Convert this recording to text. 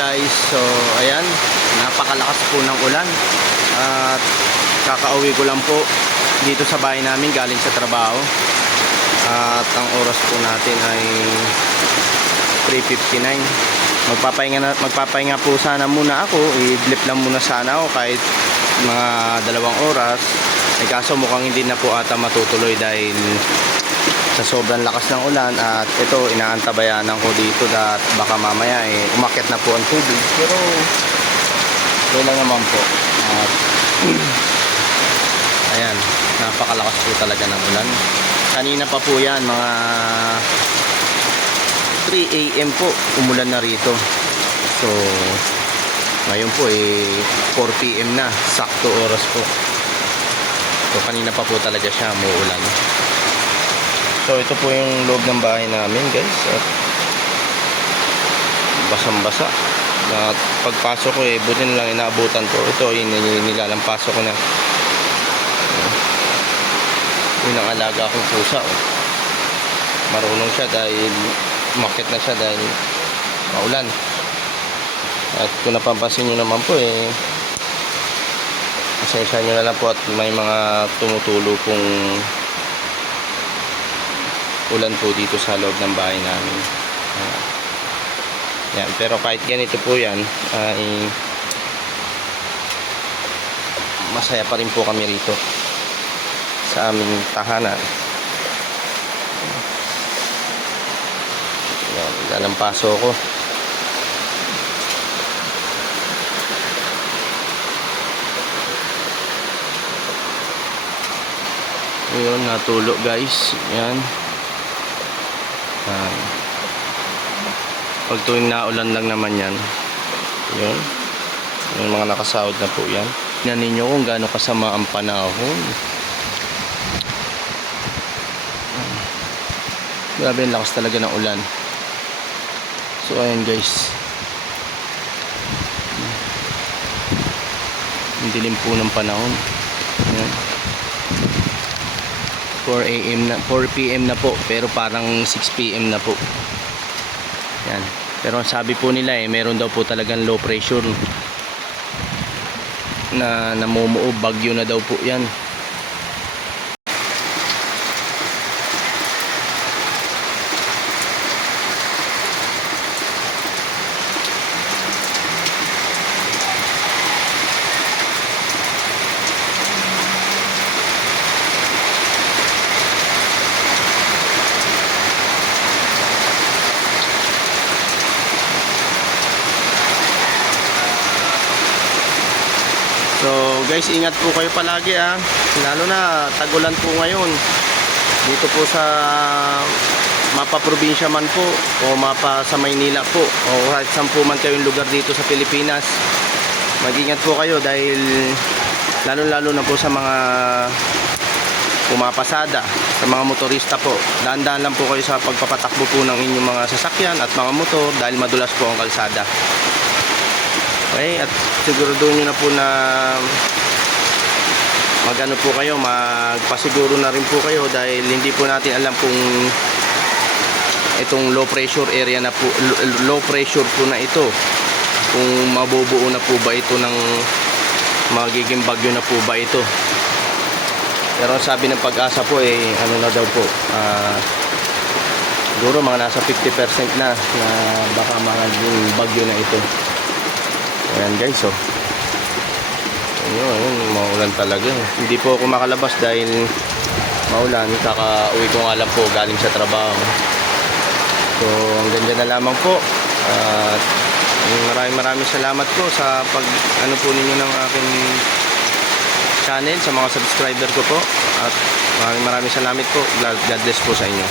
guys, so ayan, napakalakas po ng ulan at kakauwi ko lang po dito sa bahay namin galing sa trabaho at ang oras po natin ay 3:59. Magpapahinga po sana muna ako, i-blip lang muna sana ako kahit mga 2 oras, kaso mukhang hindi na po ata matutuloy dahil sa sobrang lakas ng ulan at ito inaantabayanan ko dito at baka mamaya umakyat na po ang tubig, pero okay lang naman po. At ayan, napakalakas po talaga ng ulan. Kanina pa po yan, mga 3 AM po umulan na rito. So ngayon po 4 PM na, sakto oras po. So kanina pa po talaga siya umuulan. So ito po yung loob ng bahay namin guys, at basang-basa. At pagpasok ko buti na lang inaabutan ko. Ito nilalampasok ko na. Yun ang alaga akong pusa. Marunong siya dahil umakyat na siya dahil maulan. At kung napapansin nyo naman po pasensya nyo na lang po at may mga tumutulo pong ulan po dito sa loob ng bahay namin. Yan, pero kahit ganito po yan masaya pa rin po kami rito sa aming tahanan. Yan, lalampaso ko. Ayun, natulo guys. Yan. Pag tuwing naulan lang naman yan, yun, yung mga nakasahod na po yan. Tingnan ninyo kung gaano kasama ang panahon. Grabe ang lakas talaga ng ulan. So ayan guys, ang dilim po ng panahon. Ayan. 4 PM na po, pero parang 6 PM na po. Yan. Pero sabi po nila meron daw po talagang low pressure na namumuo, bagyo na daw po yan. So guys, ingat po kayo palagi lalo na tag-ulan po ngayon dito po sa mapa probinsya man po o mapa sa Maynila po o kahit saan po man kayong lugar dito sa Pilipinas. Mag-ingat po kayo dahil lalo na po sa mga pumapasada, sa mga motorista po. Dahan-dahan lang po kayo sa pagpapatakbo po ng inyong mga sasakyan at mga motor dahil madulas po ang kalsada. Okay, at siguraduhin nyo na po na magano po kayo, magpasiguro na rin po kayo dahil hindi po natin alam kung itong low pressure area na po, low pressure po na ito, kung mabubuo na po ba ito ng magiging bagyo na po ba ito. Pero sabi ng Pag-asa po ano na daw po, siguro mga nasa 50% na baka magiging bagyo na ito. Ayan guys, ayun, maulan talaga. Hindi po ako makalabas dahil maulan. Kaka-uwi ko nga lang po galing sa trabaho. So hanggang dyan na lamang po. At maraming salamat po sa ano po ninyo ng aking channel, sa mga subscriber ko po. At maraming salamat po. God bless po sa inyo.